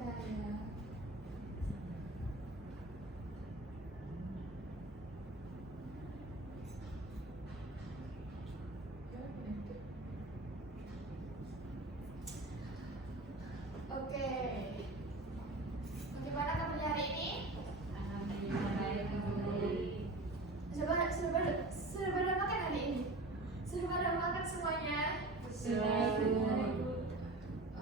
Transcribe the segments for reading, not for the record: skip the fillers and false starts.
ya. Oke, bagaimana kabarnya hari ini? Alhamdulillah baik. Sudah pada makan hari ini? Sudah pada makan semuanya? Sudah.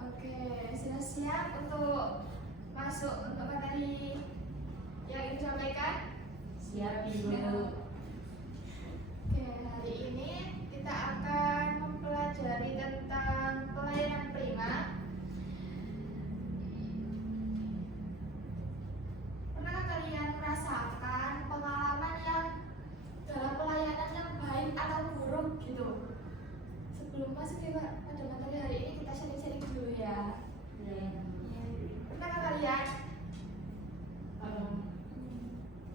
Oke, sudah siap untuk masuk untuk materi yang ingin disampaikan? Siap Ibu. Oke, hari ini kita akan mempelajari tentang pelayanan prima. Pernahkah kalian merasakan pengalaman yang dalam pelayanan yang baik atau buruk gitu? Sebelum masuk pada materi hari ini kita sharing-sharing dulu ya. Pernahkah kalian?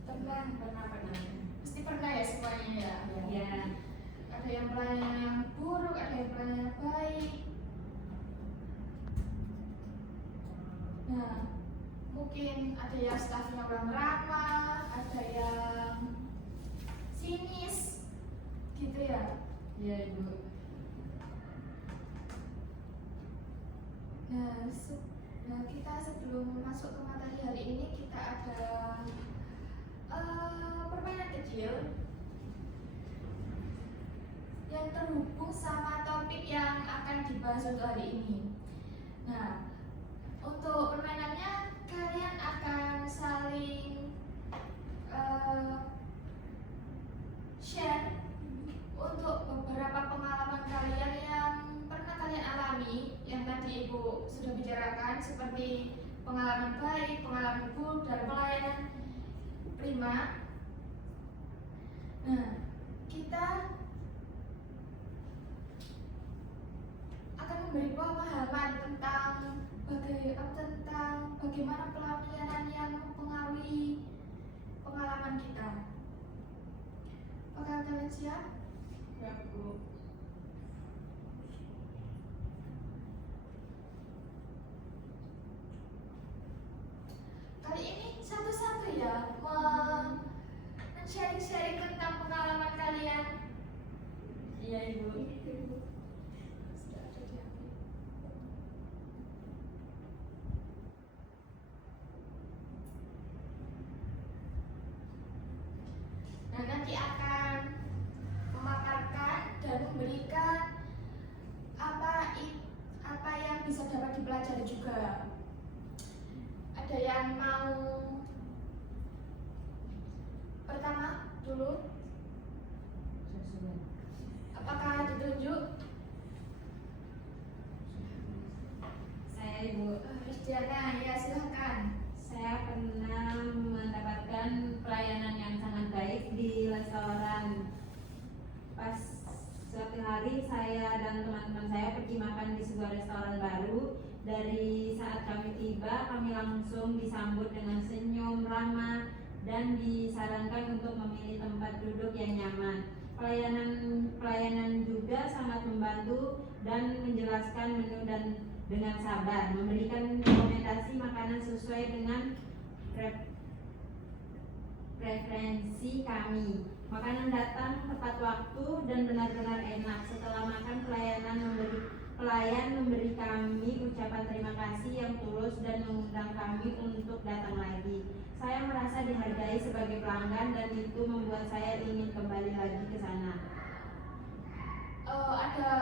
Pernah. Mesti pernah ya semuanya ya. Ya. Ada yang pelayanan yang buruk, ada yang pelayanan yang baik. Nah, mungkin ada yang stafnya kurang ramah, ada yang sinis, gitu ya. Ya Ibu. Nah, kita sebelum masuk ke materi hari ini kita ada permainan kecil yang terhubung sama topik yang akan dibahas untuk hari ini. Nah, untuk permainannya kalian akan saling share untuk beberapa pengalaman kalian yang pernah kalian alami, yang tadi Ibu sudah bicarakan, seperti pengalaman baik, pengalaman buruk dalam pelayanan prima. Nah, kita akan memberi pemahaman tentang bagaimana pelayanan yang mempengaruhi pengalaman kita. Apakah kalian siap? Ya Bu. Kali ini satu-satu ya men-sharing tentang pengalaman kalian. Iya Ibu. Sudah ada di HP. Nah, nanti akan memaparkan dan memberikan apa yang bisa dapat dipelajari juga. Ada yang mau pertama dulu? Apakah ditunjuk? Saya Ibu. Diana, ya silahkan. Saya pernah mendapatkan pelayanan yang sangat baik di restoran. Pas suatu hari saya dan teman-teman saya pergi makan di sebuah restoran baru. Dari saat kami tiba, kami langsung disambut dengan senyum ramah dan disarankan untuk memilih tempat duduk yang nyaman. Pelayanan juga sangat membantu dan menjelaskan menu dan dengan sabar, memberikan rekomendasi makanan sesuai dengan preferensi kami. Makanan datang tepat waktu dan benar-benar enak. Setelah makan, pelayan memberi kami ucapan terima kasih yang tulus dan mengundang kami untuk datang lagi. Saya merasa dihargai sebagai pelanggan dan itu membuat saya ingin kembali lagi ke sana. Ada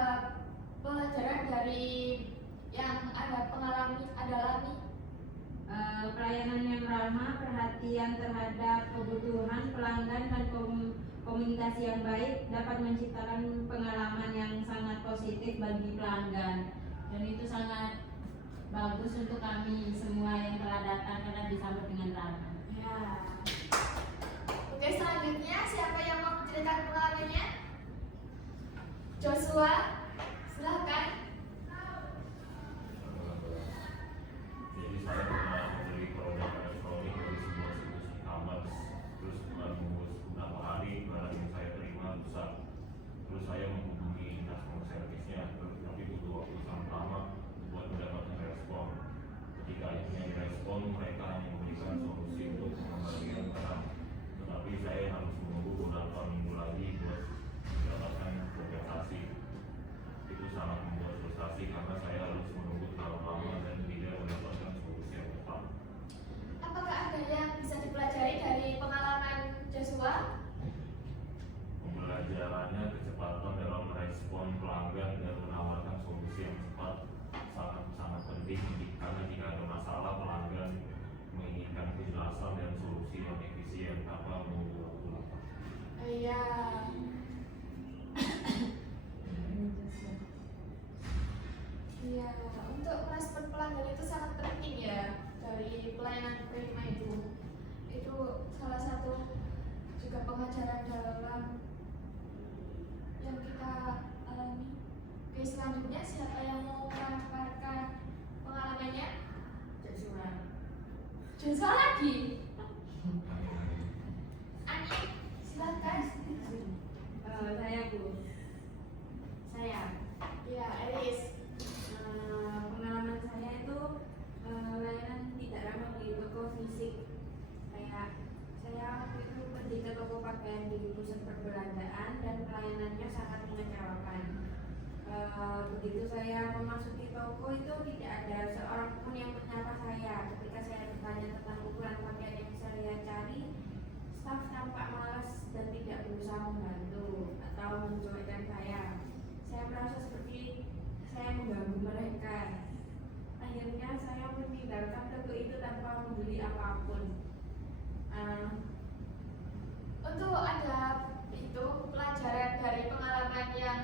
pelajaran dari yang Anda alami? Pelayanan yang ramah, perhatian terhadap kebutuhan pelanggan dan komunikasi yang baik dapat menciptakan pengalaman yang sangat positif bagi pelanggan, dan itu sangat bagus untuk kami semua yang telah datang karena disambut dengan ramah. Ya. Oke, selanjutnya siapa yang mau menceritakan pengalamannya? Joshua, silahkan. Jadi saya pernah membeli produk elektronik dari sebuah situs e-commerce. Terus menunggu beberapa hari barang yang saya terima rusak. Terus saya menghubungi customer service-nya, tapi butuh waktu sangat lama buat mendapatkan respon. Ketika akhirnya namun mereka hanya memberikan solusi untuk pengembalian barang. Tetapi saya harus menunggu beberapa minggu lagi buat mendapatkan kompensasi. Itu sangat membuat frustasi karena saya harus menunggu terlalu lama dan tidak mendapatkan solusi yang tepat. Apakah ada yang bisa dipelajari dari pengalaman Joshua? Pembelajarannya kecepatan dalam merespon pelanggan dan menawarkan solusi yang cepat sangat penting karena jika ada masalah pelanggan menginginkan kejelasan dan solusi yang efisien tanpa menunggu waktu lama. Iya. Iya, untuk merespon pelanggan itu sangat penting ya dari pelayanan prima itu. Itu salah satu juga pengajaran dalam yang kita alami. Oke, selanjutnya siapa yang mau memaparkan pengalamannya? Joshua lagi. Ani, silakan. Saya Bu. Saya. Ya, Elis. Pengalaman saya itu layanan tidak ramah di toko fisik. Kayak saya waktu itu pergi ke toko pakaian di pusat perbelanjaan dan pelayanannya sangat mengecewakan. Begitu saya memasuki toko itu tidak ada seorang pun yang menyapa saya. Ketika saya bertanya tentang ukuran pakaian yang saya cari, staf tampak malas dan tidak berusaha membantu atau mencuekkan saya. Saya merasa seperti saya mengganggu mereka. Akhirnya saya meninggalkan toko itu tanpa membeli apapun. Untuk ada itu pelajaran dari pengalaman yang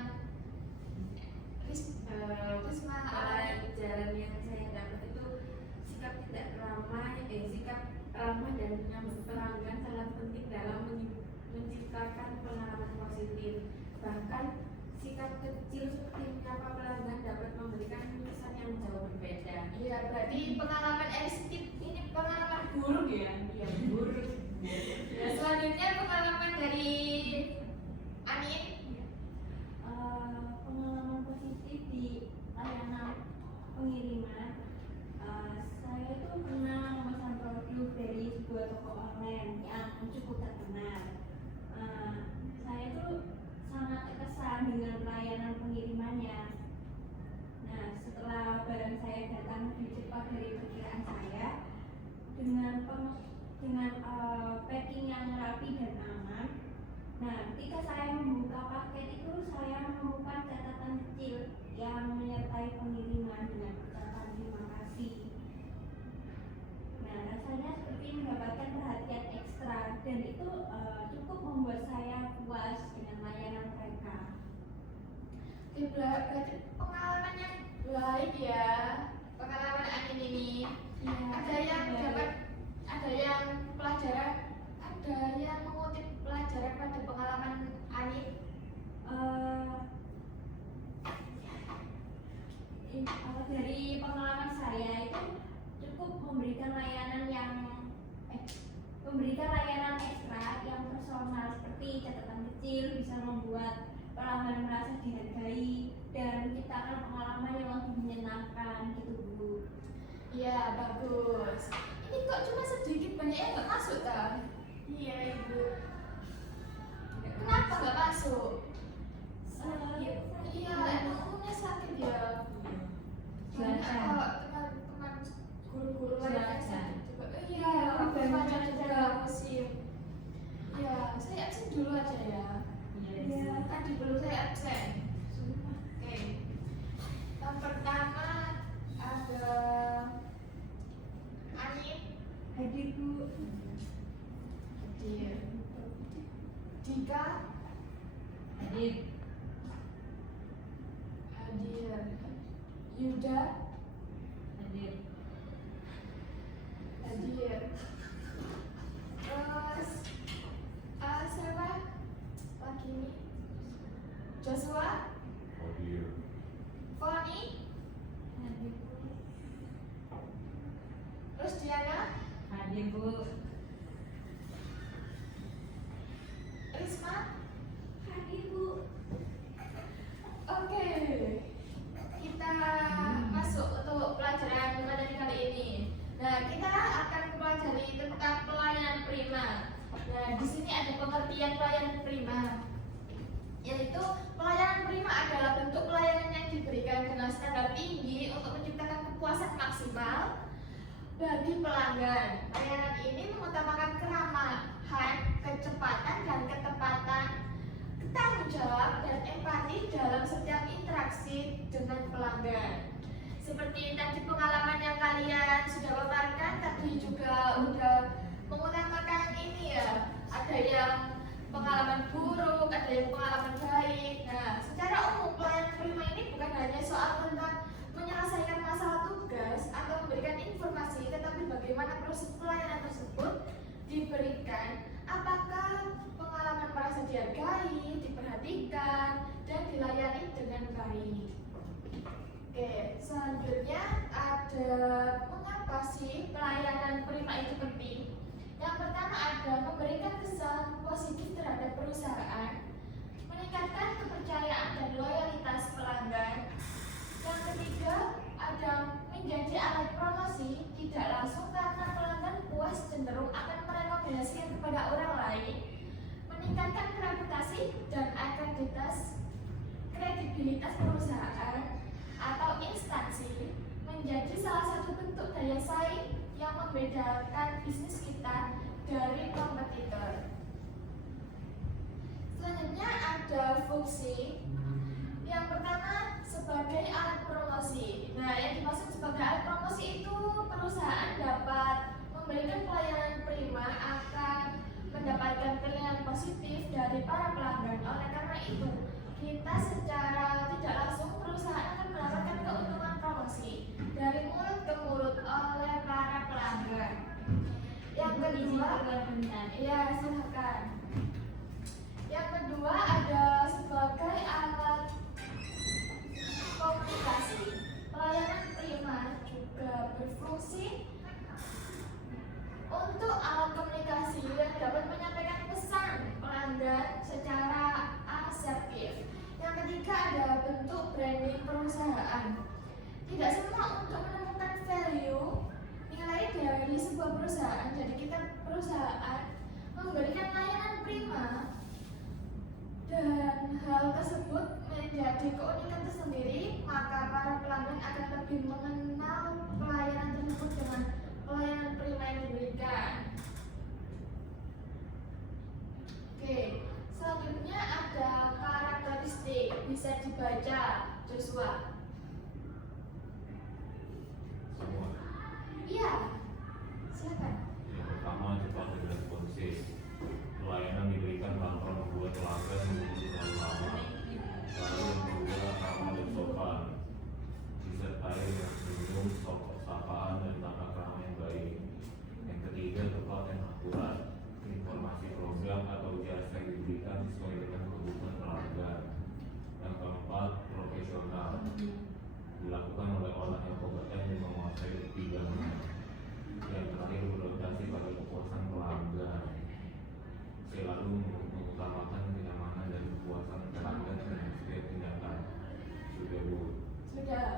Risma alami. Pelajaran yang saya dapat itu sikap ramah dan menyambut pelanggan sangat penting dalam menciptakan pengalaman positif. Bahkan sikap kecil seperti menyapa pelanggan dapat memberikan kesan yang jauh berbeda. Iya, berarti pengalaman Elis ini pengalaman buruk ya? Iya, buruk. Ya, selanjutnya pengalaman dari Anin. Pengalaman positif di layanan pengiriman, saya itu pernah memesan produk dari sebuah toko online yang cukup terkenal. Saya itu sangat terkesan dengan pelayanan pengirimannya. Nah, setelah barang saya datang lebih cepat dari perkiraan saya dengan packing yang rapi dan aman. Nah, ketika saya membuka paket itu, saya menemukan catatan kecil yang menyertai pengiriman dengan ucapan terima kasih. Nah, rasanya seperti mendapatkan perhatian ekstra dan itu cukup membuat saya puas dengan layanan mereka. Berarti pengalaman yang baik ya, pengalaman Anin ini. Ya, Ada yang dapat, ada yang pelajaran, ada yang mengutip pelajaran pada pengalaman Anin. Dari pengalaman saya itu cukup memberikan layanan ekstra yang personal seperti catatan kecil bisa membuat pelanggan merasa dihargai dan menciptakan pengalaman yang lebih menyenangkan gitu Bu. Iya, bagus. Ini kok cuma sedikit, banyaknya nggak masuk tak? Iya Ibu. Kenapa nggak masuk? Sakit. Iya, emang umumnya sakit ya. Banyak Cuaca. kok teman-teman guru-guru lainnya sakit juga. Iya, Cuaca. cuaca juga musim. Iya, saya absen dulu aja ya. Iya. Tadi belum saya absen. Oke. Yang pertama ada Anin. Hadir Bu. Hadir. Dika. Hadir. Hadir. Yuda. Hadir. Hadir. Terus siapa lagi ini? Joshua. Hadir. Foni. Hadir Bu. Terus Diana. Hadir Bu. Risma. Hadir Bu. Oke. Kita masuk untuk pelajaran materi kali ini. Nah, kita yaitu pelayanan prima adalah bentuk pelayanan yang diberikan dengan standar tinggi untuk menciptakan kepuasan maksimal bagi pelanggan. Layanan ini mengutamakan keramahan, kecepatan, dan ketepatan, tanggung jawab, dan empati dalam setiap interaksi dengan pelanggan. Seperti tadi pengalaman yang kalian sudah paparkan, tadi juga udah mengutamakan ini ya, ada yang pengalaman buruk, ada yang pengalaman baik. Nah, secara umum pelayanan prima ini bukan hanya soal tentang menyelesaikan masalah tugas atau memberikan informasi, tetapi bagaimana proses pelayanan tersebut diberikan, apakah pengalaman merasa dihargai, diperhatikan, dan dilayani dengan baik. Oke, selanjutnya ada mengapa sih pelayanan prima itu penting. Yang pertama ada memberikan kesan positif terhadap perusahaan, meningkatkan kepercayaan dan loyalitas pelanggan. Yang ketiga ada menjadi alat promosi tidak langsung karena pelanggan puas cenderung akan merekomendasikan kepada orang lain, meningkatkan reputasi dan kredibilitas perusahaan atau instansi, menjadi salah satu bentuk daya saing yang membedakan bisnis kita dari kompetitor. Selanjutnya ada fungsi. Yang pertama sebagai alat promosi. Nah, yang dimaksud sebagai alat promosi itu perusahaan dapat memberikan pelayanan prima akan mendapatkan penilaian positif dari para pelanggan. Oleh karena itu, kita secara tidak langsung perusahaan akan mendapatkan keuntungan promosi dari mulut ke mulut oleh para pelanggan. Yang kedua, ya silakan. Yang kedua ada sebagai alat komunikasi. Pelayanan prima juga berfungsi untuk alat komunikasi yang dapat menyampaikan pesan pelanggan secara asertif. Yang ketiga ada bentuk branding perusahaan. Tidak semua untuk menemukan value nilai dari sebuah perusahaan. Jadi kita perusahaan memberikan layanan prima dan hal tersebut menjadi keunikan tersendiri, maka para pelanggan akan lebih mengenal pelayanan tersebut dengan pelayanan prima yang diberikan. Oke, selanjutnya ada karakteristik, bisa dibaca Joshua. Semua. Iya, silakan. Yang pertama cepat dan responsif. Pelayanan diberikan tanpa membuat pelanggan menunggu terlalu lama. Lalu yang kedua ramah dan sopan, disertai dengan senyum, sapaan dan tata krama yang baik. Yang ketiga tepat dan akurat. Informasi program atau jasa yang diberikan sesuai dengan kebutuhan pelanggan. Yang keempat profesional, dilakukan oleh orang yang kompeten dan menguasai bidangnya. Yang terakhir berorientasi pada kepuasan pelanggan, selalu mengutamakan kenyamanan dan kepuasan pelanggan dengan setiap tindakan. Sudah Bu? Sudah.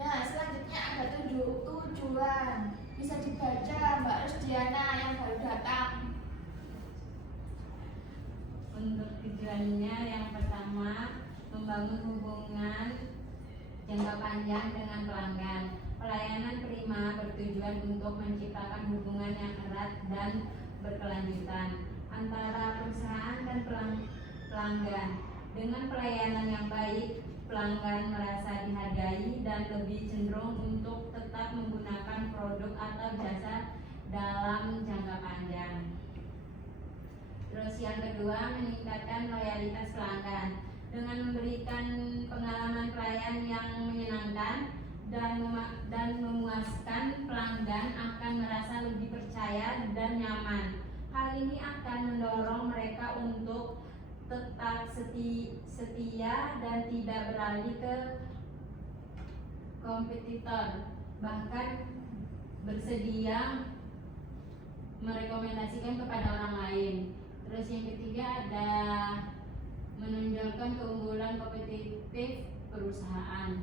Nah, selanjutnya ada tujuan. Bisa dibaca Mbak Rusdiana yang baru datang. Untuk tujuannya yang pertama membangun hubungan jangka panjang dengan pelanggan. Pelayanan prima bertujuan untuk menciptakan hubungan yang erat dan berkelanjutan antara perusahaan dan pelanggan. Dengan pelayanan yang baik, pelanggan merasa dihargai dan lebih cenderung untuk tetap menggunakan produk atau jasa dalam jangka panjang. Terus yang kedua, meningkatkan loyalitas pelanggan. Dengan memberikan pengalaman pelayan yang menyenangkan dan memuaskan, pelanggan akan merasa lebih percaya dan nyaman. Hal ini akan mendorong mereka untuk tetap setia dan tidak beralih ke kompetitor, bahkan bersedia merekomendasikan kepada orang lain. Terus yang ketiga ada menonjolkan keunggulan kompetitif perusahaan.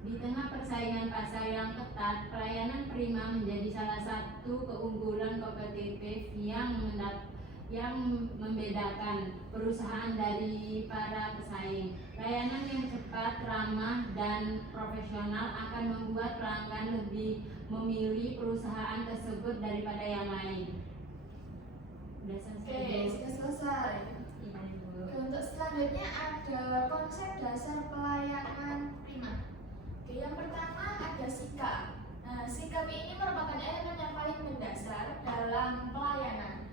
Di tengah persaingan pasar yang ketat, pelayanan prima menjadi salah satu keunggulan kompetitif yang yang membedakan perusahaan dari para pesaing. Layanan yang cepat, ramah, dan profesional akan membuat pelanggan lebih memilih perusahaan tersebut daripada yang lain. Udah selesai. Oke, sudah selesai. Iya, Ibu. Oke, untuk selanjutnya ada konsep dasar pelayanan prima. Oke, yang pertama ada sikap. Nah, sikap ini merupakan elemen yang paling mendasar dalam pelayanan.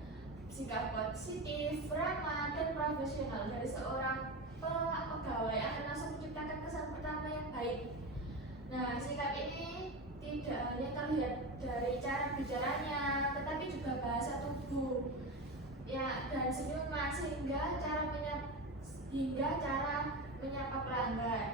Sikap positif, ramah, dan profesional dari seorang pegawai akan langsung menciptakan kesan pertama yang baik. Nah, sikap ini tidak hanya terlihat dari cara bicaranya, tetapi juga bahasa tubuh, ya, dan senyuman hingga cara menyapa pelanggan.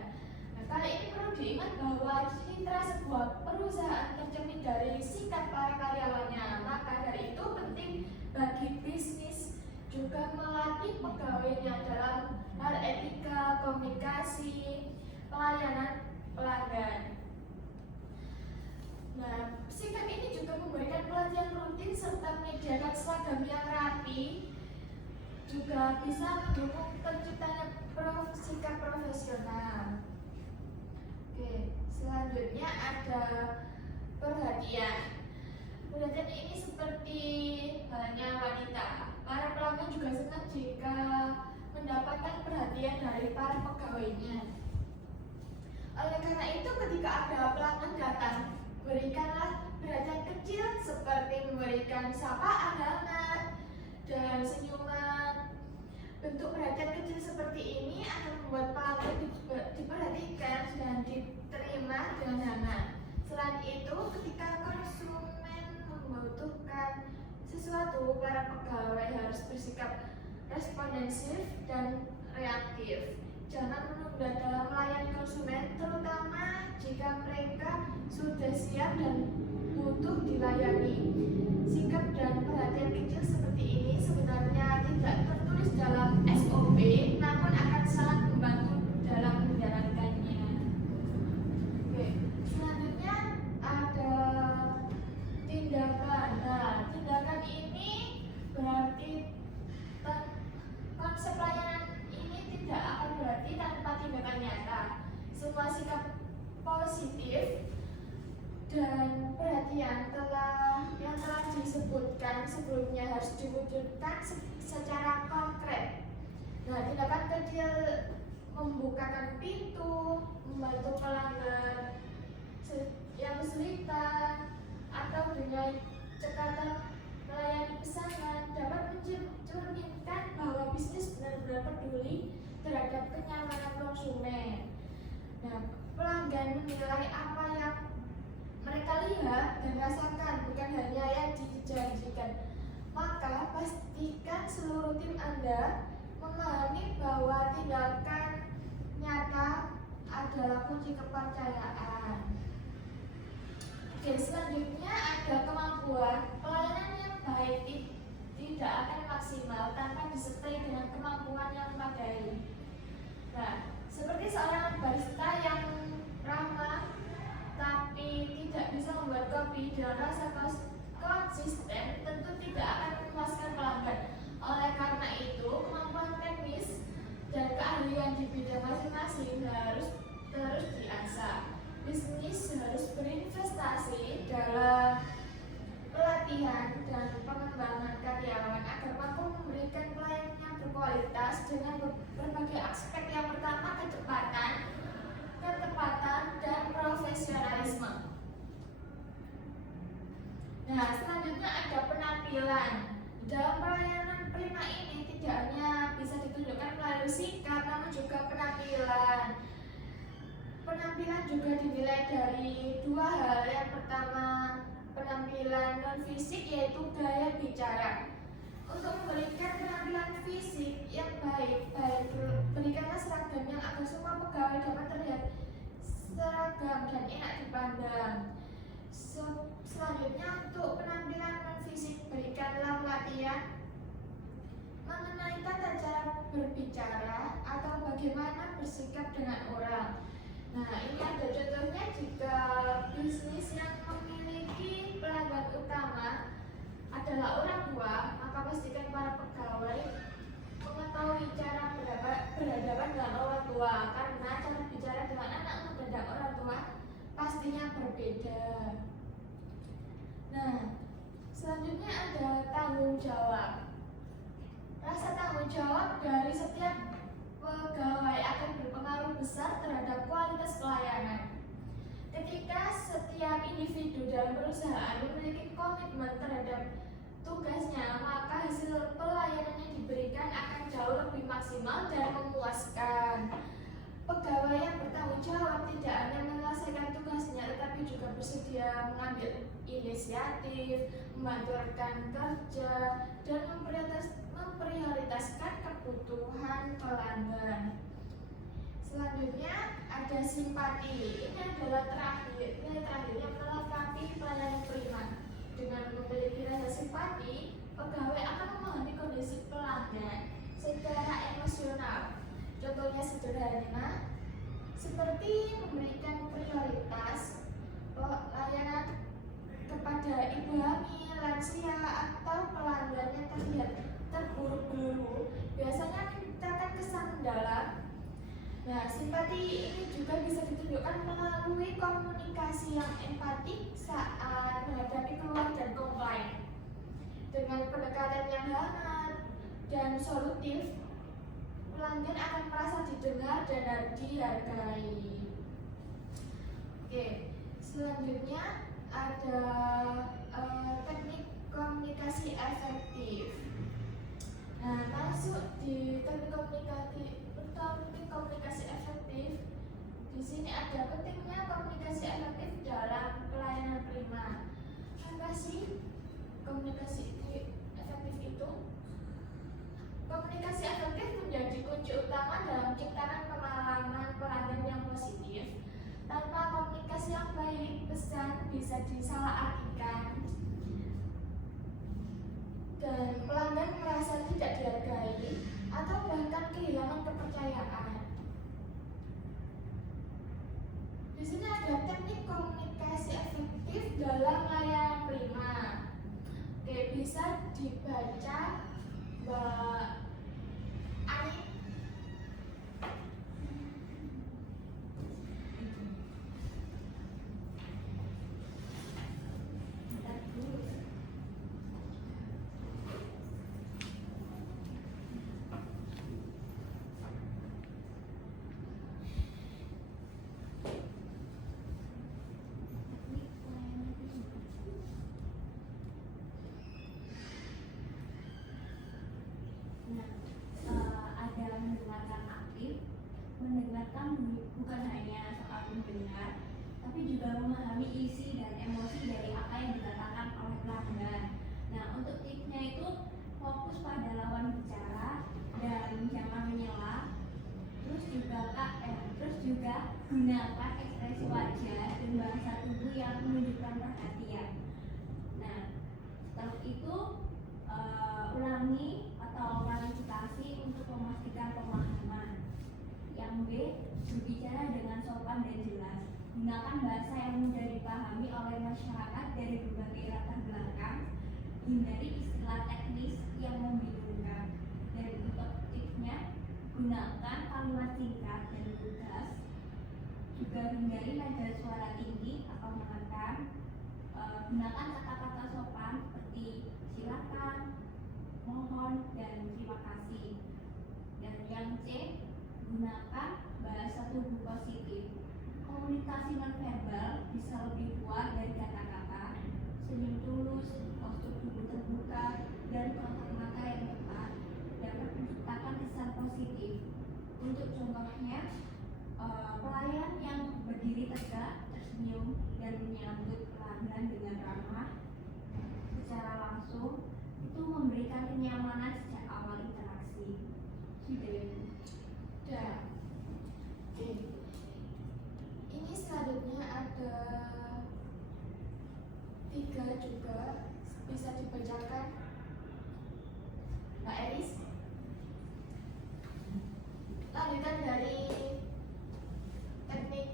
Nah, kali ini perlu diingat bahwa citra sebuah perusahaan tercermin dari sikap para karyawannya. Maka dari itu penting bagi bisnis juga melatih pegawainya dalam hal etika, komunikasi, pelayanan pelanggan. Nah, sikap ini juga memberikan pelatihan rutin serta menyediakan seragam yang rapi, juga bisa mendukung terciptanya sikap profesional. Oke, selanjutnya ada perhatian. Perhatian ini seperti halnya wanita. Para pelanggan juga senang jika mendapatkan perhatian dari para pegawainya. Oleh karena itu, ketika ada pelanggan datang, berikanlah perhatian kecil seperti memberikan sapaan hangat dan senyuman. Bentuk perhatian kecil seperti ini akan membuat pelanggan diperhatikan dan diterima dengan hangat. Selain itu, ketika konsumen membutuhkan sesuatu, para pegawai harus bersikap responsif dan reaktif. Jangan menunda dalam melayani konsumen, terutama jika mereka sudah siap dan butuh dilayani. Sikap dan perhatian kecil seperti ini sebenarnya tidak tertulis dalam SOP, namun akan sangat membantu dalam menjalankannya. Oke, selanjutnya ada tindakan. Nah, tindakan ini berarti konsep layanan ini tidak akan berarti tanpa tindakan nyata. Semua sikap positif dan perhatian yang telah disebutkan sebelumnya harus diwujudkan secara konkret. Nah, tindakan kecil membukakan pintu, membantu pelanggan yang kesulitan, atau dengan cekatan melayani pesanan dapat mencerminkan bahwa bisnis benar-benar peduli terhadap kenyamanan konsumen. Nah, pelanggan menilai apa yang mereka lihat dan rasakan, bukan hanya yang dijanjikan. Maka pastikan seluruh tim Anda memahami bahwa tindakan nyata adalah kunci kepercayaan. Oke, selanjutnya ada kemampuan. Pelayanan yang baik tidak akan maksimal tanpa disertai dengan kemampuan yang memadai. Nah, seperti seorang barista yang ramah tapi tidak bisa membuat kopi dengan rasa konsisten, tentu tidak akan memuaskan pelanggan. Oleh karena itu, kemampuan teknis dan keahlian di bidang masing-masing harus terus diasah. Bisnis harus berinvestasi dalam pelatihan dan pengembangan karyawan agar mampu memberikan pelayanan yang berkualitas dengan berbagai aspek. Yang pertama, kecepatan, ketepatan, dan profesionalisme. Nah, selanjutnya ada penampilan. Dalam pelayanan prima ini tidak hanya bisa ditunjukkan melalui sikap, namun juga penampilan. Penampilan juga dinilai dari dua hal. Yang pertama, penampilan non fisik, yaitu gaya bicara. Untuk memberikan penampilan fisik yang baik, berikanlah seragam yang agar semua pegawai dapat terlihat seragam dan enak dipandang. Selanjutnya, untuk penampilan non fisik, berikanlah pelatihan mengenai tata cara berbicara atau bagaimana bersikap dengan orang. Nah, ini ada contohnya. Jika bisnis yang memiliki pelanggan utama adalah orang tua, maka pastikan para pegawai berbeda. Nah, selanjutnya ada tanggung jawab. Rasa tanggung jawab dari setiap pegawai akan berpengaruh besar terhadap kualitas pelayanan. Ketika setiap individu dalam perusahaan memiliki komitmen terhadap tugasnya, maka hasil pelayanan yang diberikan akan jauh lebih maksimal dan memuaskan. Pegawai yang bertanggung jawab tidak hanya menyelesaikan tugasnya, tetapi juga bersedia mengambil inisiatif, membantu rekan kerja, dan memprioritaskan kebutuhan pelanggan. Selanjutnya ada simpati. Ini adalah nilai terakhir yang melengkapi pelayanan prima. Dengan memiliki rasa simpati, pegawai akan memahami kondisi pelanggan secara emosional. Contohnya sederhana, seperti memberikan prioritas pelayanan kepada ibu hamil, lansia, atau pelanggan yang terlihat terburu-buru, biasanya menciptakan kesan mendalam. Nah, simpati ini juga bisa ditunjukkan melalui komunikasi yang empatik saat menghadapi keluhan dan komplain. Dengan pendekatan yang hangat dan solutif, pelanggan akan merasa didengar dan dihargai. Oke, selanjutnya ada teknik komunikasi efektif. Nah, masuk di teknik komunikasi efektif. Di sini ada pentingnya komunikasi efektif dalam pelayanan prima. Apa sih komunikasi efektif itu? Komunikasi efektif menjadi kunci utama dalam menciptakan pengalaman pelanggan yang positif. Tanpa komunikasi yang baik, pesan bisa disalahartikan dan pelanggan merasa tidak dihargai atau bahkan kehilangan kepercayaan. Di sini ada teknik komunikasi efektif dalam layanan prima. Oke, bisa dibaca Mbak Ani. Ada mendengarkan aktif. Mendengarkan bukan hanya soal mendengar, tapi juga memahami isi dan emosi dari apa yang dikatakan oleh pelanggan. Nah, untuk tipsnya itu fokus pada lawan bicara dan jangan menyela. Terus juga gunakan ekspresi wajah dan bahasa tubuh yang menunjukkan perhatian. Nah, setelah itu ulangi atau klarifikasi untuk memastikan pemahaman. Yang B, berbicara dengan sopan dan jelas. Gunakan bahasa yang mudah dipahami oleh masyarakat dari berbagai latar belakang. Hindari istilah teknis yang membingungkan. Dan untuk tipsnya, gunakan kalimat singkat dan tegas. Juga hindari nada suara tinggi atau menekan. Gunakan kata-kata sopan seperti silakan, mohon, dan terima kasih. Dan yang C, gunakan bahasa tubuh positif. Komunikasi nonverbal bisa lebih kuat dari kata-kata. Senyum tulus, postur tubuh terbuka, dan kontak mata yang tepat dapat menciptakan kesan positif. Untuk contohnya, pelayan yang berdiri tegak, tersenyum, dan menyambut pelanggan dengan ramah secara langsung itu memberikan kenyamanan sejak awal interaksi. Sudah. Oke. Ini selanjutnya ada 3 juga, bisa dibacakan Mbak Eris. Lanjutan dari teknik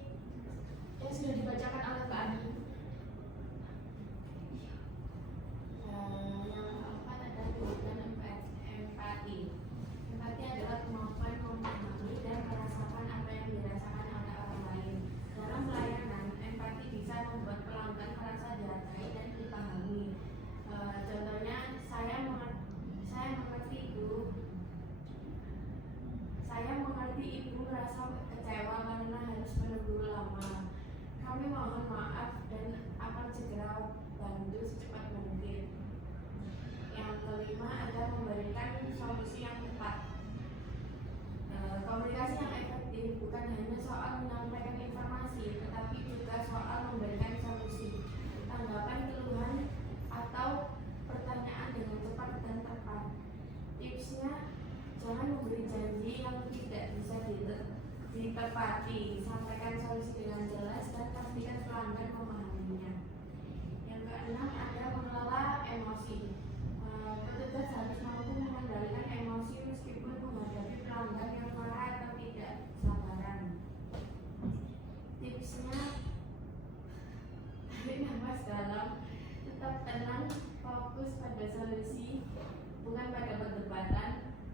yang sudah dibacakan oleh Mbak Ani. Yang keempat adalah gunakan empati. Empati adalah kemampuan memahami dan merasakan apa yang dirasakan oleh orang lain. Dalam pelayanan, empati bisa membuat pelanggan tidak bisa ditepati. Sampaikan solusi dengan jelas dan pastikan pelanggan memahaminya. Yang keenam, ada mengelola emosi. Petugas harus mampu mengendalikan emosi meskipun menghadapi pelanggan yang marah atau tidak sabaran. Tipsnya, tarik nafas dalam, tetap tenang, fokus pada solusi, bukan pada perdebatan.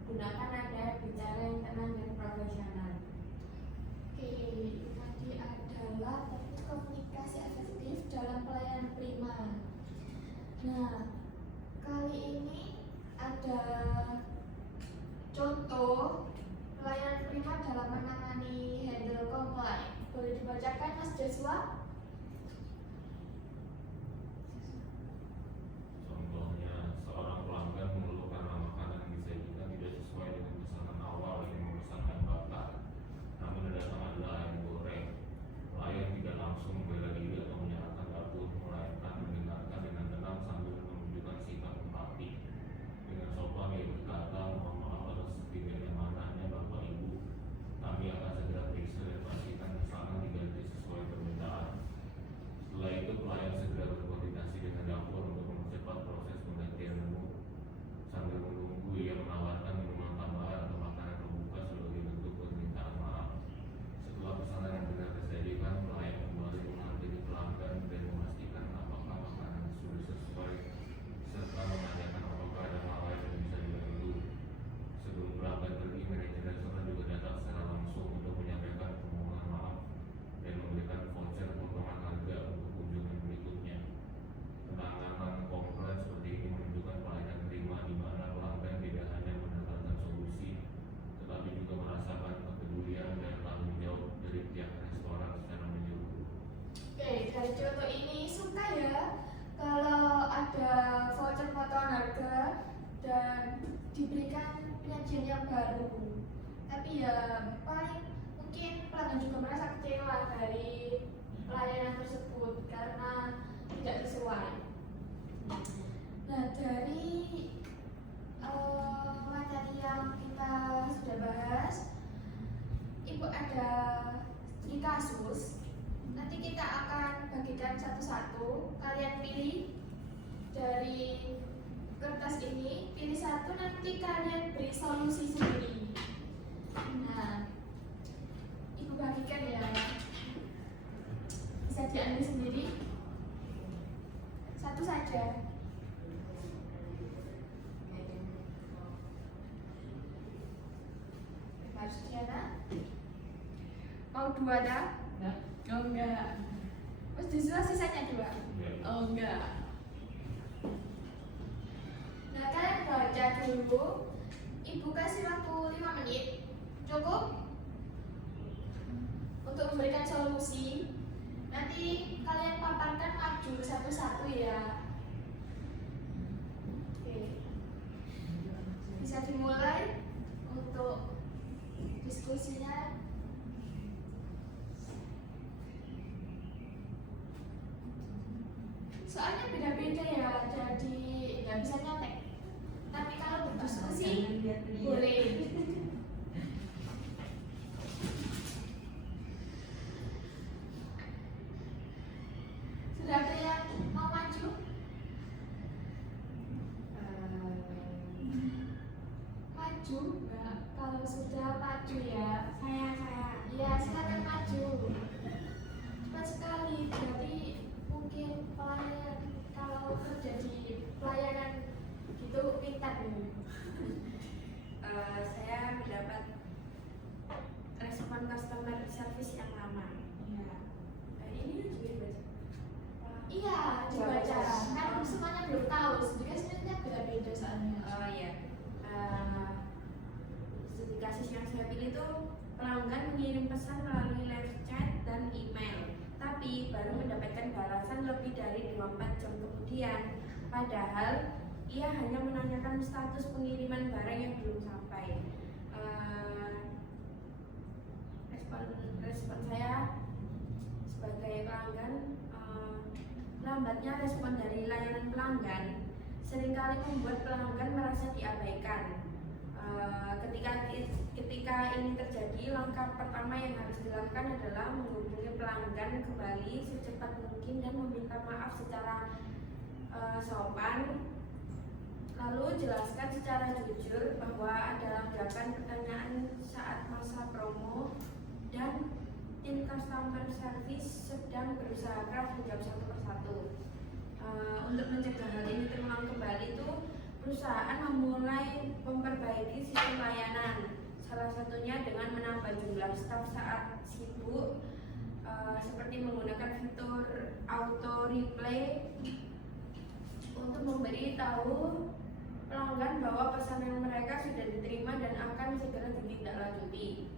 Gunakan nada bicara yang tenang dan profesional. Oke, tadi adalah teknik komunikasi efektif dalam pelayanan prima. Nah, kali ini ada contoh pelayanan prima dalam menangani handle komplain. Boleh dibacakan Mas Joshua? Contohnya, seorang pelanggan mengeluh karena makanan yang disajikan tidak sesuai dengan pesanan awal yang memesan ayam bakar, namun datang adalah ayam goreng. Pelayan tidak langsung membela diri atau menyalahkan dapur, melainkan mendengarkan dengan tenang sambil menunjukkan sikap empati. Dengan sopan ia berkata, "Mohon maaf atas ketidaknyamanannya Bapak Ibu. Kami akan segera periksa dan pastikan pesanan diganti sesuai permintaan." Setelah itu pelayan segera berkoordinasi dengan dapur untuk mempercepat proses penggantian menu. Sambil menunggu, ia menawarkan minuman tambahan atau makanan pembuka sebagai bentuk permintaan maaf. Setelah pesanan yang benar disajikan, pelayan kembali menghampiri pelanggan dan memastikan apakah makanan sudah sesuai serta menanyakan apakah ada hal lain yang bisa dibantu. Sebelum pelanggan pergi, manajer restoran juga datang secara langsung untuk menyampaikan permohonan maaf dan memberikan voucher potongan harga untuk kunjungan berikutnya. Penanganan komplain seperti ini menunjukkan pelayanan prima di mana pelanggan tidak hanya mendapatkan solusi, tetapi juga merasakan kepedulian dan tanggung jawab dari pihak restoran secara menyeluruh. Oke, dari contoh ini suka ya kalau ada voucher potongan harga dan diberikan penyajian yang baru. Tapi ya paling mungkin pelanggan juga merasa kecewa dari pelayanan tersebut karena tidak sesuai. Nah, dari materi yang kita sudah bahas, Ibu ada 3 kasus. Nanti kita akan bagikan satu-satu. Kalian pilih dari kertas ini, pilih satu, nanti kalian beri solusi sendiri. Nah, Ibu bagikan ya. Bisa diambil sendiri. Satu saja. Mas Diana, mau 2 dah? Enggak. Oh enggak. Mas Joshua sisanya 2. Ya, Oh enggak. Nah, kalian baca dulu. Ibu kasih waktu 5 menit. Cukup? Untuk memberikan solusi. Nanti kalian paparkan maju satu-satu ya. Oke. Bisa dimulai untuk diskusinya. Soalnya beda-beda ya, jadi nggak bisa nyontek. Tapi kalau berdiskusi Jangan lihat-lihat. boleh. Sudah ada yang mau maju? Maju? Enggak. Kalau sudah maju ya. Saya. Ya, silakan maju. Cepat sekali. Berarti mungkin pelayan kalau kerja di pelayanan gitu pintar nih. Saya mendapat respon customer service yang lama. Iya. Ini juga dibaca. Iya, dibaca. Kan semuanya belum tahu. Juga sebenarnya beda-beda soalnya. Oh iya. Studi kasus yang saya pilih itu pelanggan mengirim pesan melalui live chat dan email, tapi baru mendapatkan balasan lebih dari 24 jam kemudian. Padahal ia hanya menanyakan status pengiriman barang yang belum sampai. Respon saya sebagai pelanggan, lambatnya respon dari layanan pelanggan seringkali membuat pelanggan merasa diabaikan. Ketika ini terjadi, langkah pertama yang harus dilakukan adalah menghubungi pelanggan kembali secepat mungkin dan meminta maaf secara sopan. Lalu jelaskan secara jujur bahwa ada langgakan pertanyaan saat masa promo dan tim customer service sedang berusaha keras menjawab satu persatu. Untuk mencegah hal ini terulang kembali itu perusahaan memulai memperbaiki sistem layanan, salah satunya dengan menambah jumlah staf saat sibuk, seperti menggunakan fitur auto reply untuk memberi tahu pelanggan bahwa pesanan mereka sudah diterima dan akan segera ditindaklanjuti.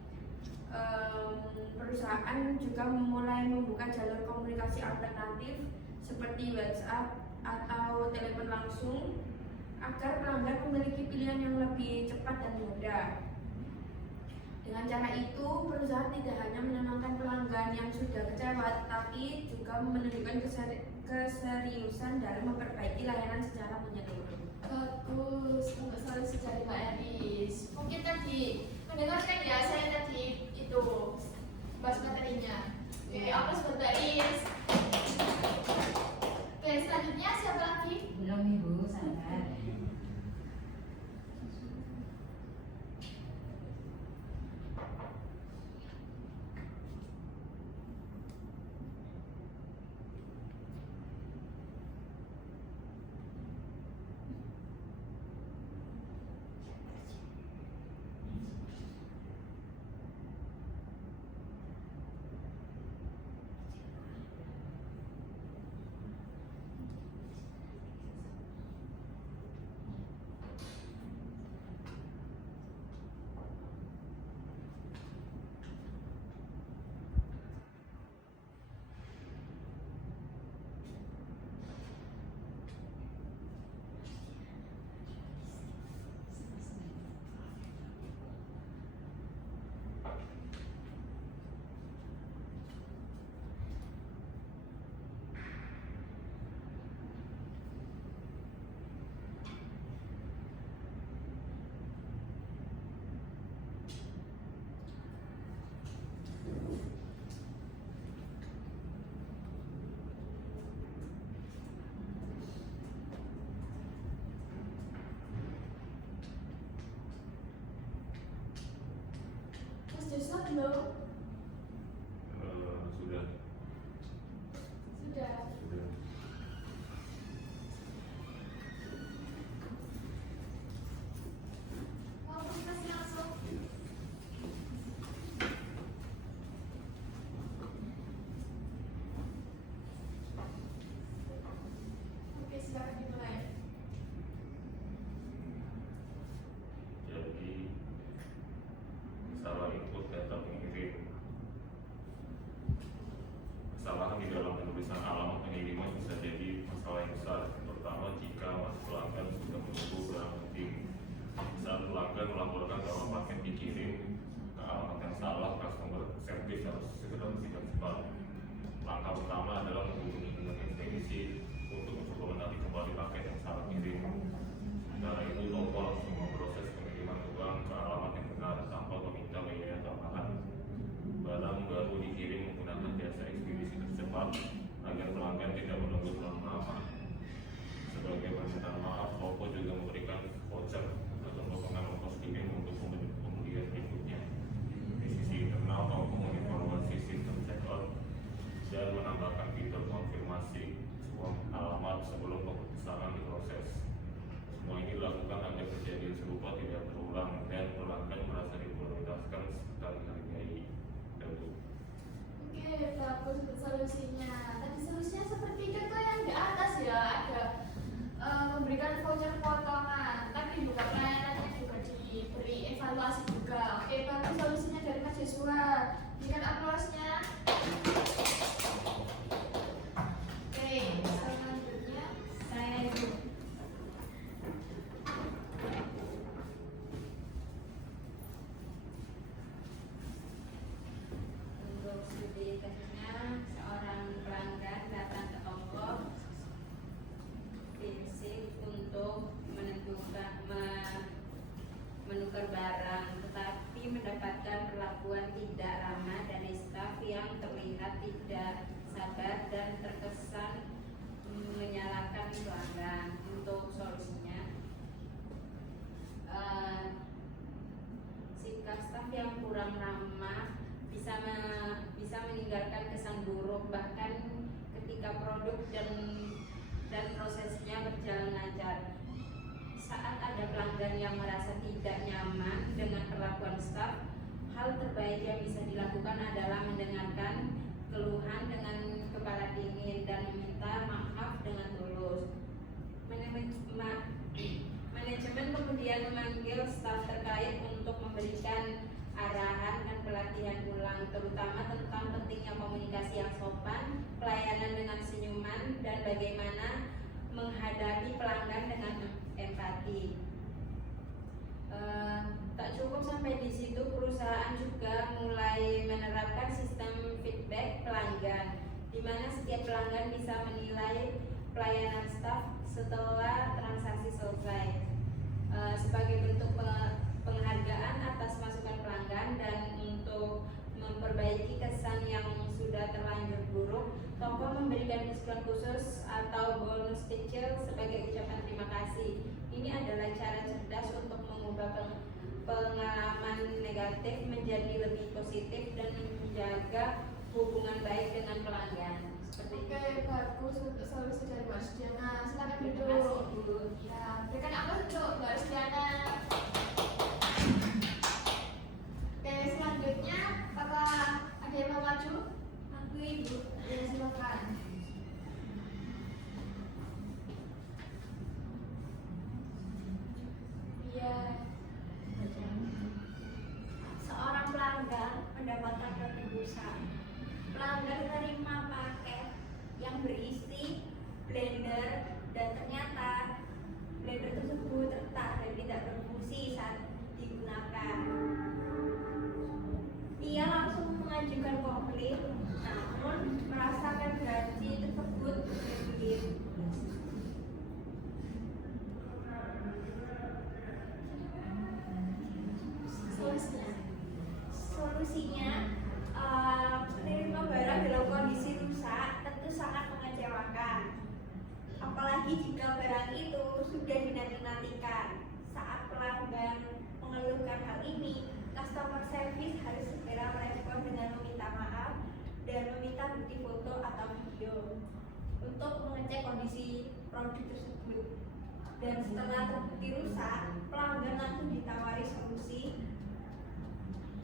Perusahaan juga mulai membuka jalur komunikasi alternatif seperti WhatsApp atau telepon langsung agar pelanggan memiliki pilihan yang lebih cepat dan mudah. Dengan cara itu, perusahaan tidak hanya menenangkan pelanggan yang sudah kecewa, tetapi juga menunjukkan keseriusan dalam memperbaiki layanan secara menyeluruh. Bagus untuk solusi dari Mbak Eris. Mungkin tadi mendengarkan ya, saya tadi itu bahas materinya. Oke, apa buat Mbak Eris? Oke, selanjutnya siapa lagi? Belum Ibu, sabar. Mas Joshua belum? Sudah. Sudah. Mau presentasi langsung? Oke, silakan dimulai. Jadi salah input data pengirim, kesalahan di dalam penulisan alamat pengiriman bisa jadi masalah yang besar, terutama jika pelanggan sudah menunggu barang penting. Saat pelanggan melaporkan bahwa paket dikirim ke alamat yang salah, customer service harus segera bersikap cepat. Langkah pertama adalah menghubungi dengan ekspedisi untuk mencoba menarik kembali paket yang salah kirim. Cara itu toko langsung memproses pengiriman uang ke alamat yang benar tanpa meminta biaya tambahan. Barang baru dikirim menggunakan jasa ekspedisi tercepat agar pelanggan tidak menunggu terlalu lama. Sebagai permintaan maaf, toko juga memberikan voucher atau potongan ongkos kirim untuk kemudian berikutnya. Di sisi internal, toko mengevaluasi sistem checkout dan menambahkan fitur konfirmasi sebuah alamat sebelum pemesanan diproses. Semua ini dilakukan agar kejadian serupa tidak terulang dan pelanggan merasa diprioritaskan serta dihargai. Oke, bagus untuk solusinya. Tadi solusinya seperti contoh yang di atas ya, ada memberikan voucher potongan, tapi bukan pelayanannya juga diberi evaluasi juga. Oke, bagus solusinya dari Mas Joshua. Berikan aplausnya. Oke, selanjutnya Saya Ibu. Untuk studi kasusnya, seorang pelanggan standar dan terkesan menyalahkan pelanggan. Untuk solusinya, sikap staf yang kurang ramah bisa meninggalkan kesan buruk bahkan ketika produk dan prosesnya berjalan lancar. Saat ada pelanggan yang merasa tidak nyaman dengan perlakuan staf, hal terbaik yang bisa dilakukan adalah mendengarkan keluhan dengan kepala dingin dan meminta maaf dengan tulus. Manajemen kemudian memanggil staf terkait untuk memberikan arahan dan pelatihan ulang, terutama tentang pentingnya komunikasi yang sopan, pelayanan dengan senyuman, dan bagaimana menghadapi pelanggan dengan empati. Tak cukup sampai di situ, perusahaan juga mulai menerapkan sistem feedback pelanggan, di mana setiap pelanggan bisa menilai pelayanan staf setelah transaksi selesai. Sebagai bentuk penghargaan atas masukan pelanggan dan untuk memperbaiki kesan yang sudah terlanjur buruk, toko memberikan diskon khusus atau bonus kecil sebagai ucapan terima kasih. Ini adalah cara cerdas untuk mengubah pengalaman negatif menjadi lebih positif dan menjaga hubungan baik dengan pelanggan. Seperti Oke, bagus untuk solusi dari Mbak Rusdiana. Silakan Terima duduk. kasih, Bu. Ya, berikan aplaus untuk Mbak Rusdiana. Oke, selanjutnya apakah ada yang mau maju? Aku Ibu. Ya, silakan. Iya. Seorang pelanggan mendapatkan teguran. Pelanggan menerima paket yang berisi blender dan ternyata blender tersebut retak dan tidak berfungsi saat digunakan. Ia langsung mengajukan komplain, namun merasakan gaji tersebut berbelit. Solusinya, menerima barang dalam kondisi rusak tentu sangat mengecewakan. Apalagi jika barang itu sudah dinanti-nantikan. Saat pelanggan mengeluhkan hal ini, customer service harus segera merespon dengan meminta maaf dan meminta bukti foto atau video untuk mengecek kondisi produk tersebut. Dan setelah terbukti rusak, pelanggan langsung ditawari solusi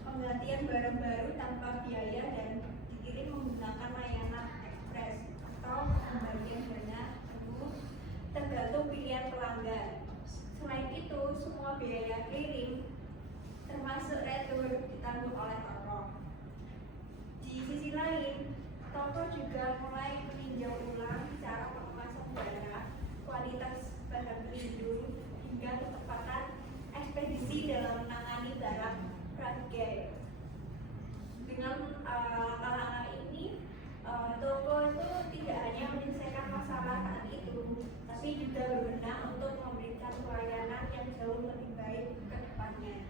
penggantian barang baru tanpa biaya dan dikirim menggunakan layanan ekspres atau pembagian dana penuh tergantung pilihan pelanggan. Selain itu, semua biaya kirim termasuk retur ditanggung oleh toko. Di sisi lain, toko juga mulai meninjau ulang cara pengemasan barang, kualitas bahan pelindung, hingga ketepatan ekspedisi dalam menangani barang fragile. Dengan langkah-langkah ini, toko itu tidak hanya menyelesaikan masalah saat itu, tapi juga berbenah untuk memberikan pelayanan yang jauh lebih baik ke depannya.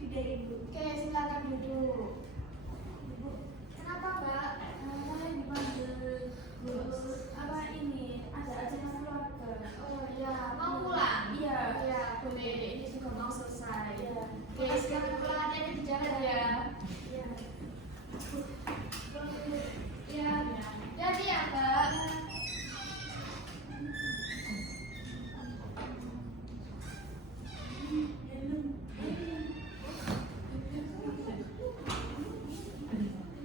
Sudah Ibu. Oke, silakan duduk. Ibu, kenapa Mbak? Saya dipanggil apa ini? Ada acara keluarga. Oh iya, mau pulang? Iya, iya, boleh. Ini juga mau selesai. Iya. Oke, silakan pulang, hati-hati di jalan ya. Iya. Iya. Jadi ya Mbak.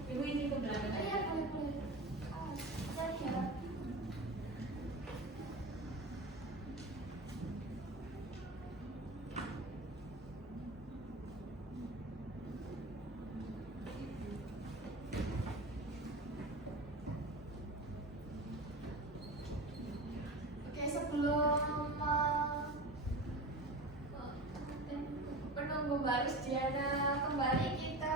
Ibu ini ke belakang. Iya, boleh. Jadi ya. Oke, sebelum menunggu Mbak Rusdiana kembali, kita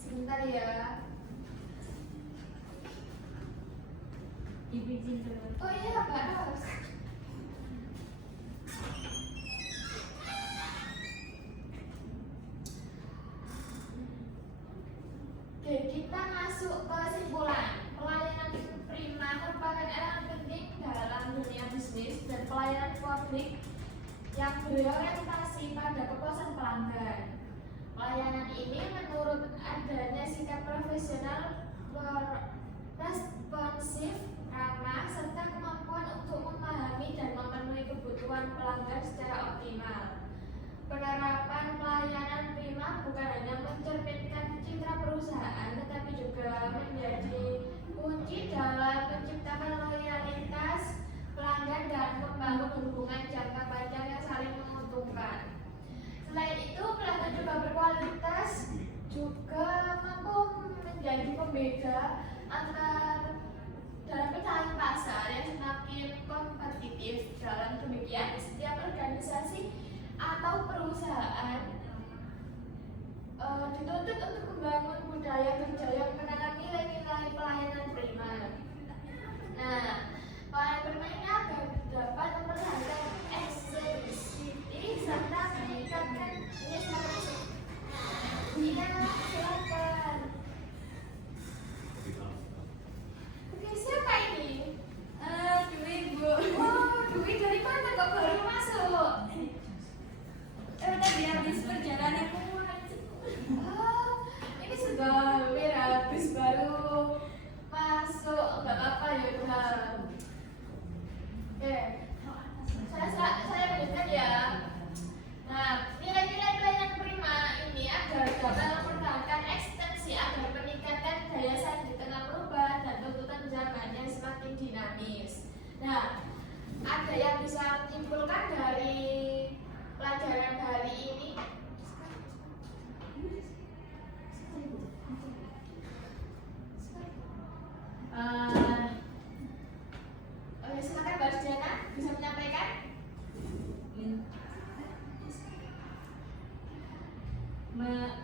sebentar ya. Ibu izin dulu. Oh iya Mbak Ros. Oke, kita masuk ke kesimpulan. Pelayanan prima merupakan elemen penting dalam dunia bisnis dan pelayanan publik yang berorientasi pada kepuasan pelanggan. Pelayanan ini menurut adanya sikap profesional, responsif, ramah, serta kemampuan untuk memahami dan memenuhi kebutuhan pelanggan secara optimal. Penerapan pelayanan prima bukan hanya mencerminkan citra perusahaan, tetapi juga menjadi kunci dalam menciptakan loyalitas pelanggan dan membangun hubungan jangka panjang yang saling menguntungkan. Selain itu, pelanggan juga berkualitas juga mampu menjadi pembeda antar dalam pesaing pasar yang semakin kompetitif. Dalam demikian, setiap organisasi atau perusahaan dituntut untuk membangun budaya kerja yang menanam nilai-nilai pelayanan prima. Nah, pelayanan prima ini agar dapat mempertahankan eksistensi serta meningkatkan silakan. Oke, siapa ini? Dwi, Bu. Oh, Dwi, dari mana kok baru masuk? Tadi habis perjalanan Oh, ini sudah hampir habis baru masuk. Nggak apa-apa ya udah. Oke, saya lanjutkan ya. Nah, nilai-nilai pelayanan prima ini agar dapat mempertahankan eksistensi agar meningkatkan daya saing di tengah perubahan dan tuntutan zaman yang semakin dinamis. Nah, ada yang bisa menyimpulkan dari pelajaran hari ini? Oke, silakan Mbak Diana bisa menyampaikan.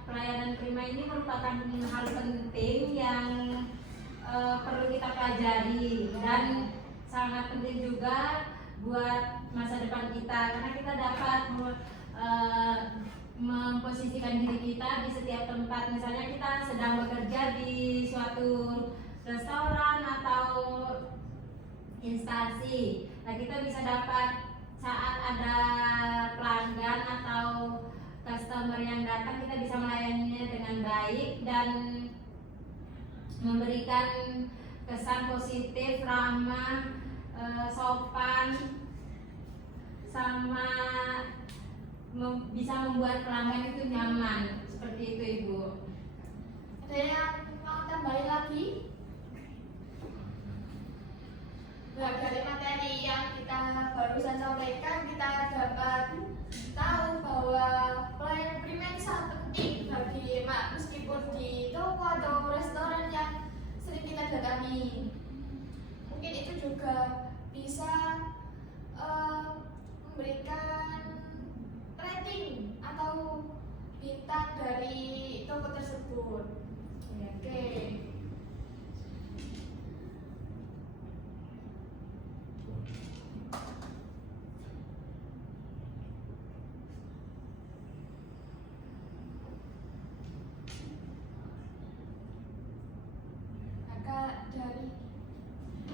Pelayanan prima ini merupakan hal penting yang perlu kita pelajari dan sangat penting juga buat masa depan kita, karena kita dapat memposisikan diri kita di setiap tempat. Misalnya kita sedang bekerja di suatu restoran atau instansi, nah kita bisa dapat saat ada pelanggan atau customer yang datang, kita bisa melayaninya dengan baik dan memberikan kesan positif, ramah, sopan, sama bisa membuat pelanggan itu nyaman. Seperti itu, Ibu. Ada yang mau tambahin lagi? Nah, dari materi yang kita barusan sampaikan, kita dapat tahu bahwa pelayanan prima ini sangat penting bagi meskipun di toko atau restoran yang sering kita datangi. Mungkin itu juga bisa memberikan rating atau bintang dari toko tersebut. Oke. Maka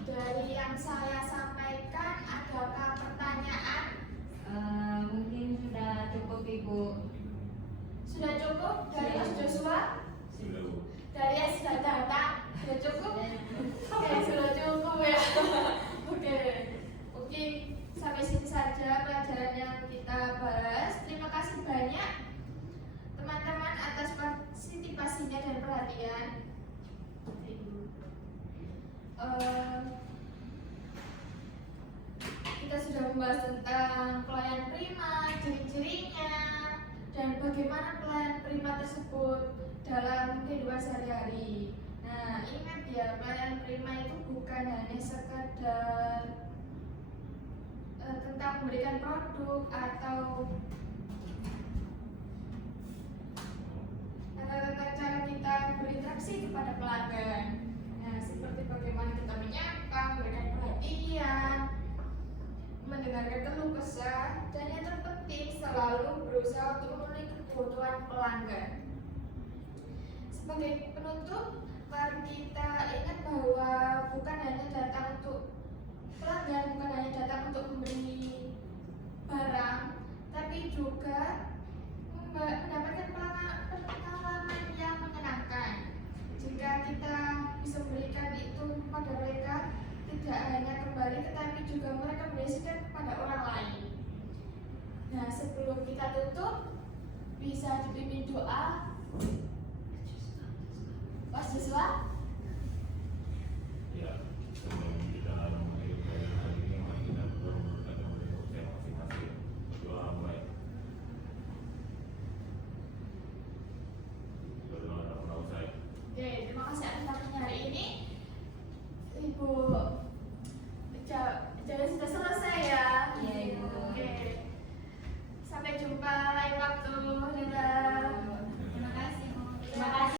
dari yang saya sampaikan, adakah pertanyaan? Mungkin sudah cukup, Ibu. Sudah cukup dari Mas Joshua? Sudah, Bu. Dari yang sudah datang? Sudah cukup? Oke, sudah cukup ya. Oke, mungkin sampai sini saja pelajaran yang kita bahas. Terima kasih banyak teman-teman atas partisipasinya dan perhatian. Kita sudah membahas tentang pelayanan prima, ciri-cirinya, dan bagaimana pelayanan prima tersebut dalam kehidupan sehari-hari. Nah, ingat ya, pelayanan prima itu bukan hanya sekedar tentang memberikan produk atau tentang cara kita berinteraksi kepada pelanggan. Nah, seperti bagaimana kita menyapa, memberikan perhatian, mendengarkan keluh kesah, dan yang terpenting selalu berusaha untuk memenuhi kebutuhan pelanggan. sebagai penutup, mari kita ingat bahwa bukan hanya datang untuk pelanggan, bukan hanya datang untuk membeli barang, tapi juga mendapatkan pengalaman yang menyenangkan. Jika kita bisa memberikan itu pada mereka, tidak hanya kembali tetapi juga merekomendasikan kepada orang lain. Nah, sebelum kita tutup, bisa dipimpin doa. Mas Joshua? Ya, sebelum kita mengakhiri pelajaran hari ini, mari kita berdoa memberikan yang berdoa masing-masing. Doa mulai. Berdoa saya. Oke, terima kasih atas waktunya hari ini, Ibu